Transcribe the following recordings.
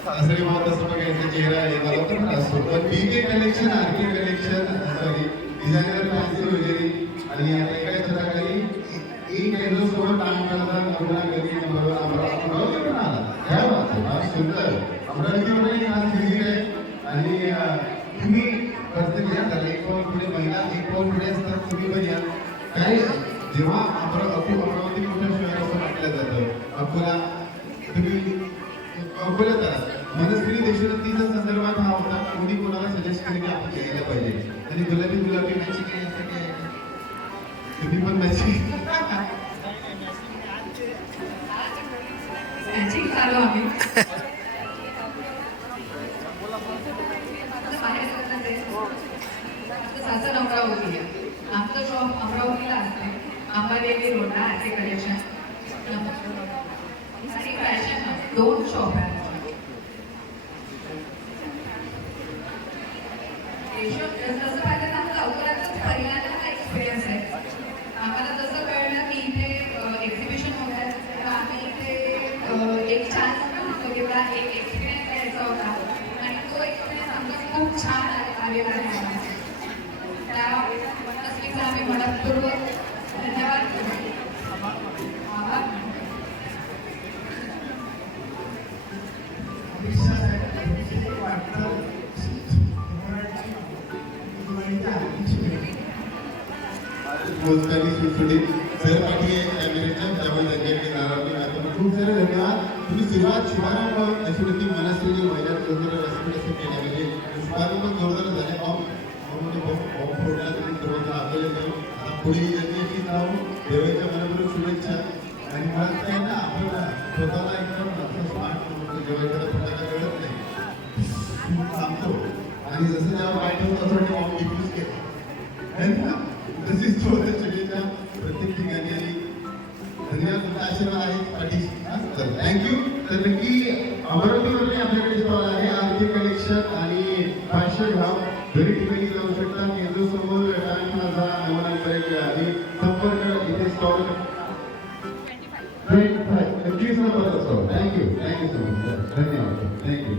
सासरी मात असं बघायचा चेहरा येणार होता ना असतो पण BK collection RK collection sorry designer fancy वगैरे आणि आता एका छताखाली एक एलो सोबत काम करतात मुला घरी नंबर अमरावती पण आला काय बात आहे फार सुंदर अमरावतीमध्ये एक आज विजिट आहे आणि तुम्ही प्रत्येक या झालं एक पाऊल पुढे महिला एक पाऊल पुढे असतात तुम्ही पण या काय जेव्हा अमरावती मोठं शहर असं म्हटलं जातं अकोला तुम्ही मनस्वी देशभक्तीच्या संदर्भात हा होता कोणी कोणाला सजेस्ट केले की आपण घ्यायला पाहिजे आणि गुलाबी गुलाबी मॅचिंग केली तुम्ही पण मॅचिंग चालू आम्ही सासर अमरावती आहे आमचं शॉप अमरावतीला असते अंबादेवी रोडला आरके कलेक्शन आणि फॅशन दोन शॉप आहेत जसं पाहिजे आम्हाला लवकरातच पहिल्यांदा हा एक्सपिरियन्स आहे आम्हाला जसं कळलं की इथे एक्झिबिशन होत आहे तर आम्ही इथे एक चान्स मिळतो किंवा एक एक्सपिरियन्स घ्यायचा होता आणि तो एक्सपिरियन्स आमचा खूप छान आलेला आहे त्या नसलीचा आम्ही मनपूर्वक धन्यवाद रोजगारी सुटसुटीत सहपाठी कॅमेऱ्याच्या त्यामुळे त्यांच्याकडे नाराजी खूप सारे धन्यवाद तुम्ही सुरुवात शुभारंभ याच्यावरती मनस्वी महिला जोरदार असं केलं म्हणजे शुभारंभ जोरदार झाले बॉम्ब फोडला तुम्ही सर्वांना आपल्याला जाऊ आता पुढे जनतेची जाऊन देवाच्या मनापूर्वक शुभेच्छा आणि मला काय ना आपल्याला स्वतःला एकदम स्मार्ट जेव्हा फटाका कळत नाही थांबतो आणि जसं जेव्हा वाईट होतं असं बॉम्ब डिफ्यूज केला तशीच सगळीच्या प्रत्येक ठिकाणी धन्यवाद तुमचा आशीर्वाद आहे पाठीशी थँक्यू तर नक्की अमरावतीमध्ये आपल्याकडे स्टॉल आहे आरके कलेक्शन आणि फॅशन हाऊस घरी ठिकाणी जाऊ शकता केंद्र समोर प्लाझा नवनांपर्यंत आणि संपर्क इथे स्टॉल 25 नंबरचा स्टॉल थँक्यू सो मच धन्यवाद थँक्यू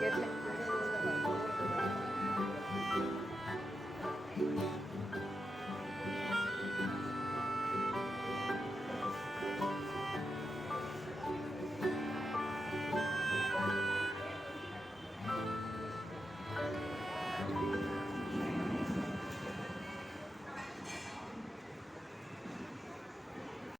Get it.